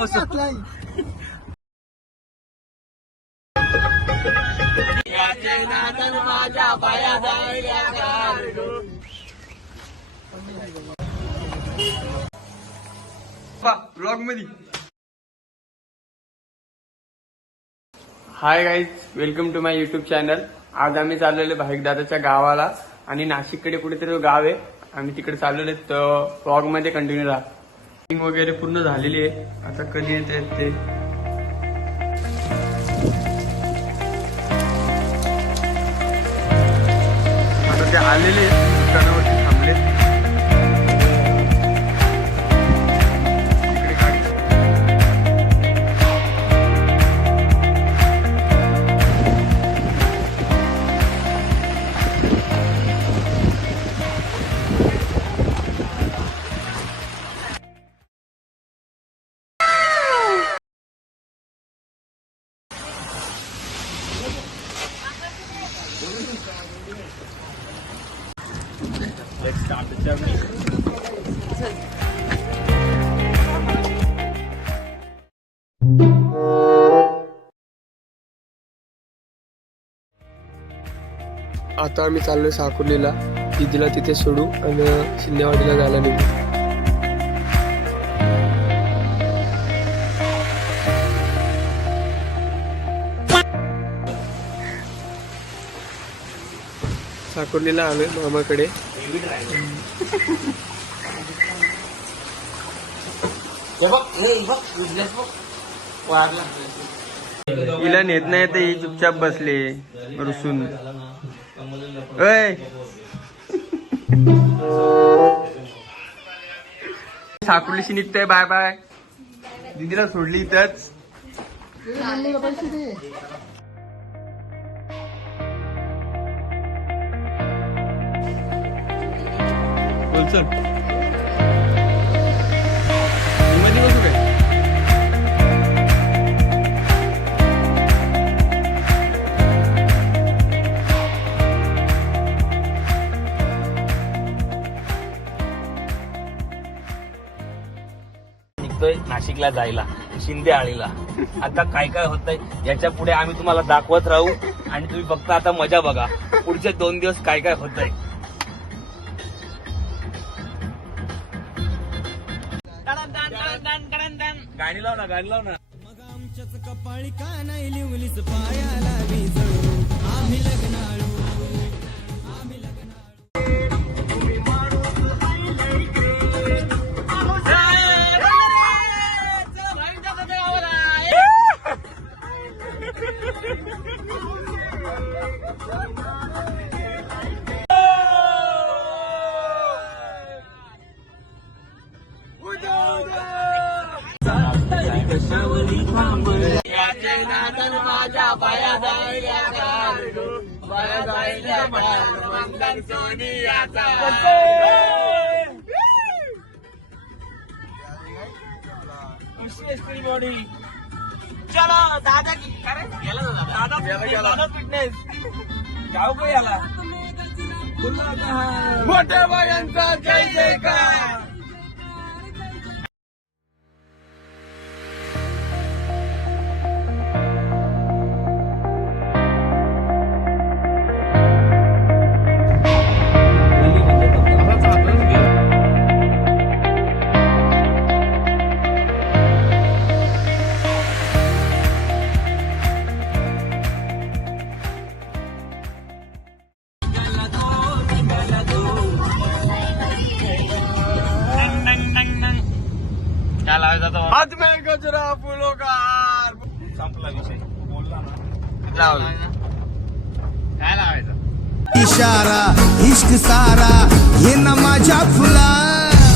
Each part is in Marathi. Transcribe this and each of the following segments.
ब्लॉग मध्ये. Hi guys, welcome to my YouTube channel. आज आम्ही चाललेलो भाईक दादाच्या गावाला आणि नाशिककडे कुठेतरी गाव आहे. आम्ही तिकडे चाललेलो तर ब्लॉग मध्ये कंटिन्यू राहा. मीटिंग वगैरे पूर्ण झालेली आहे. आता कधी येत आहेत ते आता ते आलेले दुकानावरती थांबले. Let's start the journey. आता आम्ही चाललोय साकुर्लीला. दिदीला तिथे सोडू आणि शिंदेवाडीला जायला निघू. साकुर्लीला आलोय मामाकडे. हिला नेत नाही तर ही चुपचाप बसले रुसून. साकुर्लीशी निघतोय. Bye bye. दिदीला सोडली इथंच. बोल चल. मध्ये बसू काय? निघतोय नाशिकला जायला, शिंदे आळीला. आता काय काय होतंय याच्या पुढे आम्ही तुम्हाला दाखवत राहू आणि तुम्ही फक्त आता मजा बघा. पुढचे 2 दिवस काय काय होतंय. गाणी लाव ना, गाणी लाव ना. मग आमच्याच कपाळी का नाही लिवलीच पायाला विजळू आम्ही लग्नाळू. माझ्या पाया जायल्या पाया जायल्या मंगल सोनियाचा. बॉडी चलो दादा की दादा फिटनेस गाव को याला मोठ्या बायांचा जय जयकार. क्या लावायचा हाथ में गजरा फुलो का हार. संपला विषय. बोलला ना. काय लावायचं. इशारा इश्क सारा ये ना माझ्या फुला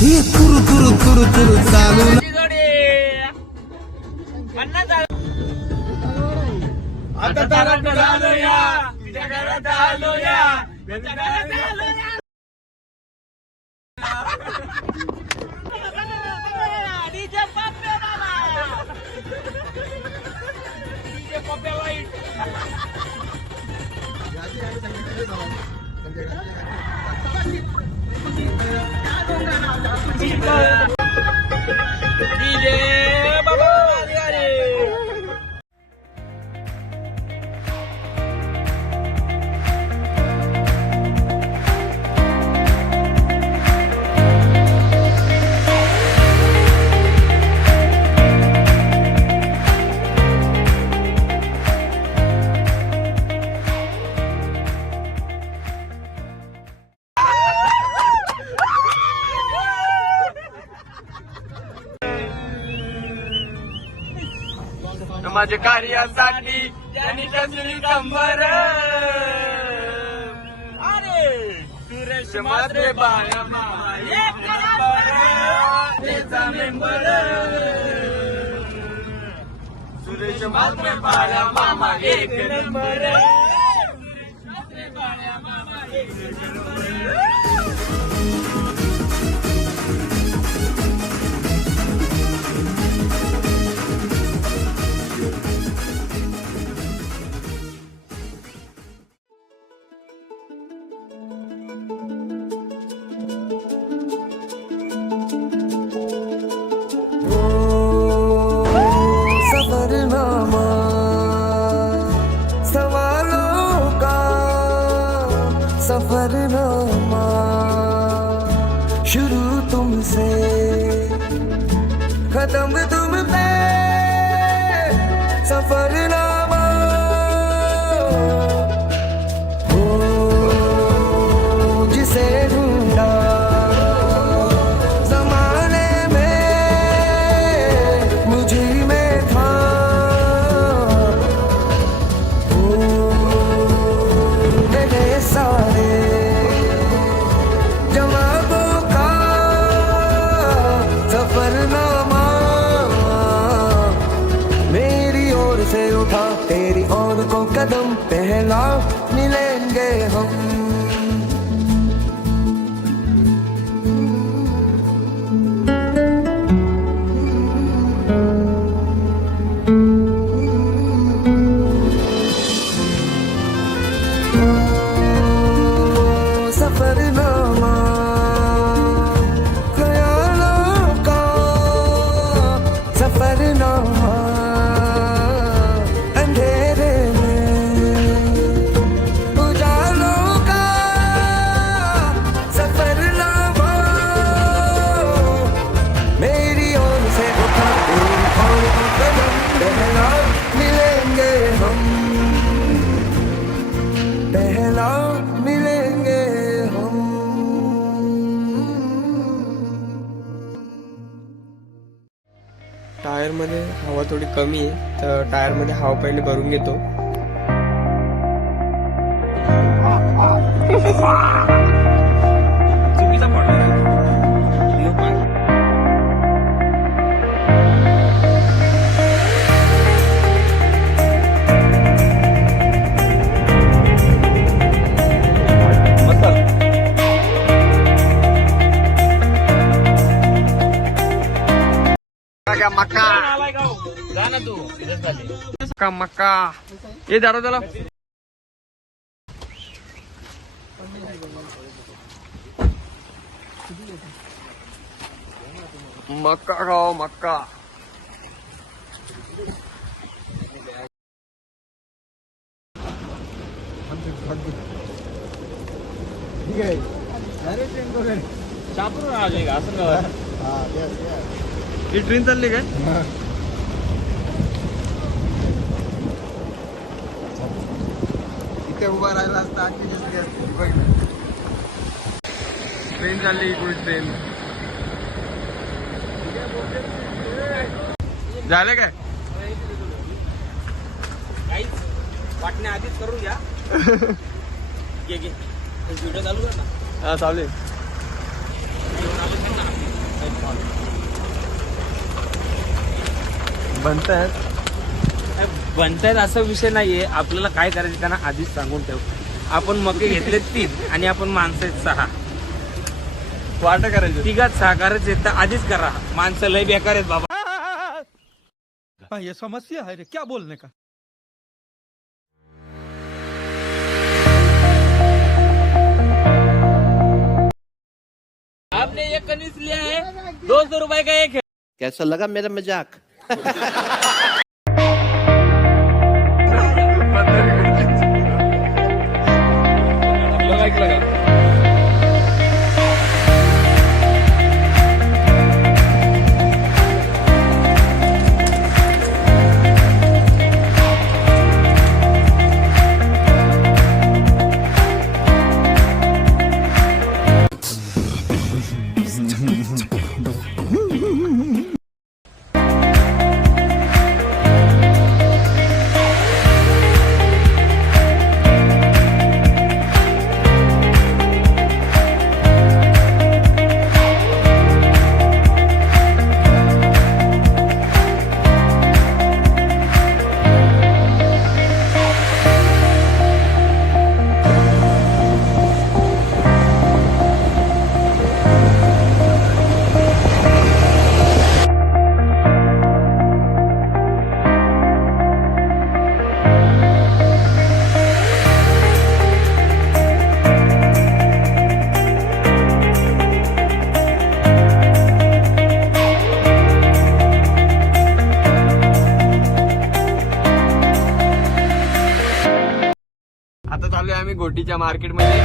हे तुरु तुरु तुरु तुरु चालू. आता घरात आलो या, तुझ्या घरात आलो या, तुझ्या घरात आलो या. डीजे पप्पे बाबा, डीजे पप्पे वाईट. डीजे बाबा माझ्या कार्यासाठी त्यांनी कसली कंबर. अरे सुरेश मात्रे बाळा मामा एक नंबर, त्याचा मेंबर. सुरेश मात्रे बाळा मामा एक नंबर. सुरेश मात्रे बाळा मामा एक नंबर. सफरनामा सवालों का सफरनामा शुरू तुमसे खत्म तुम पे सफरनामा हो जिसे ढूंढा जमाने में मुझे में था मेरे सारे जवाबों का सफरनामा मेरी ओर से उठा तेरी ओर को कदम पहला मिलेंगे हम. सफरनामा ख्यालों का सफरनामा अंधेरे में उजालों का सफरनामा मेरी ओर से उठा तेरी ओर को कदम पहला मिलेंगे हम पहला मिलेंगे हम. टायर मध्ये हवा थोडी कमी आहे, तर टायर मध्ये हवा पहिले भरून घेतो. चुकीचा पडला. मक्का आलाय का जा ना तू इथेच खाली. मक्का मक्का ये दारू त्याला. मक्का खाओ मक्का. शापूर आले का असं का? ही ट्रेन चालली काय? इथे उभा राहिला असता आणखी दिसली असती. बघ ट्रेन चालली इकडे ट्रेन. झालं काय? काहीच वाटण्या आधीच करून घ्या. घे घे व्हिडिओ चालू कर ना. हा चालेल. बनतायत असा विषय नाहीये. आपल्याला काय करायचं त्यांना आधीच सांगून ठेव. आपण मके घेतले 3 आणि आपण माणसं आहेत 6. वाटं करायचं. तिघात 6 करायचे तर आधीच करा. माणसं लय बेकार आहेत बाबा. ये समस्या है रे, क्या बोलने का. आपने ये कनीस लिया है 200 रुपए का एक है. कैसा लगा मेरा मजाक. ऐकलं का? गोटीच्या मार्केटमध्ये.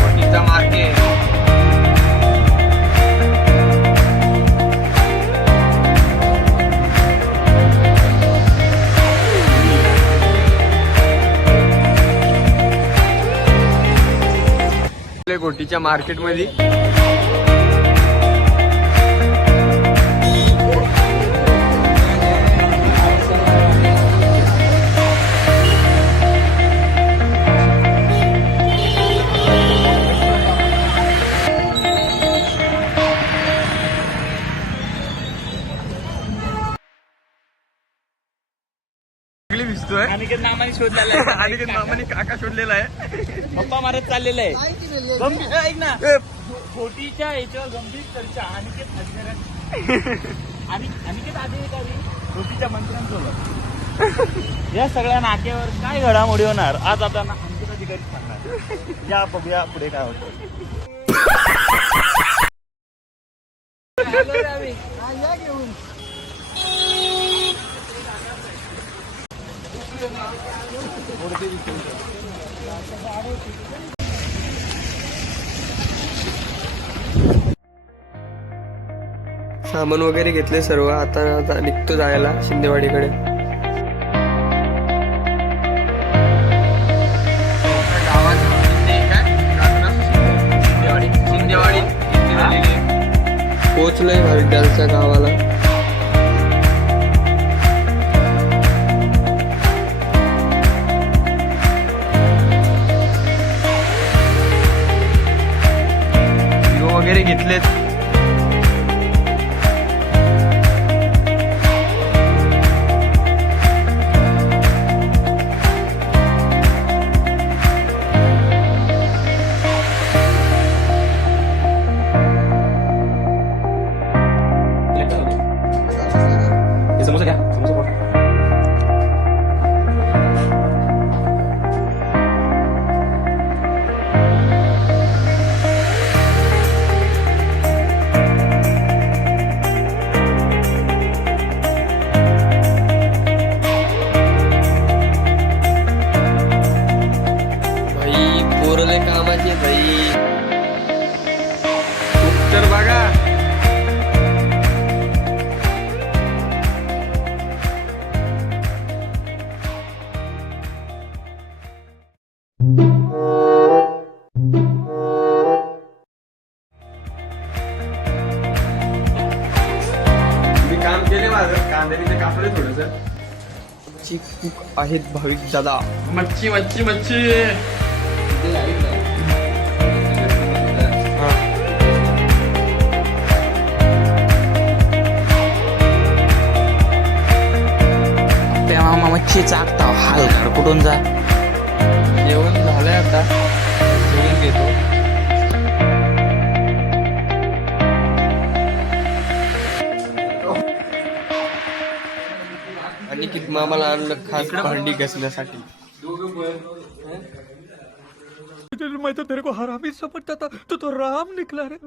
गोटीचं मार्केट. गोटीच्या मार्केटमध्ये भिजतोय. अनिकेत मामाने शोधलेला आहे. अनिकेत मामाने काका शोधलेला आहे. पप्पा मारत चाललेला आहे. गंभीर ऐक ना, छोटीच्या याच्यावर गंभीर चर्चा. अनिकेत आधी छोटीच्या मंत्र्यांसोबत या सगळ्या नाक्यावर काय घडामोडी होणार आज आता अंकित अधिकारी सांगणार. या बघूया पुढे काय होतं. सामान वगैरे घेतले सर्व. आता निघतो जायला शिंदेवाडीकडे. पोहोचलोय भाविकदादाच्या गावाला. वगैरे घेतलेत. समोसा घ्या. समोसा भाई पोरले कामाचे भाई. तर बघा मी काम केले माझं. कांद्याने कापले थोडस. कुक आहेत भाविक दादा. मच्छी मच्छी मच्छी. मामा मच्छी चाकता हलका कुठून जा. जेवण झालंय आता. जेवण घेतो. आणि किती मामाला आणलं खास भांडी घासण्यासाठी. मैं तो तेरे को हरामी समझता था, तो राम निकला रे.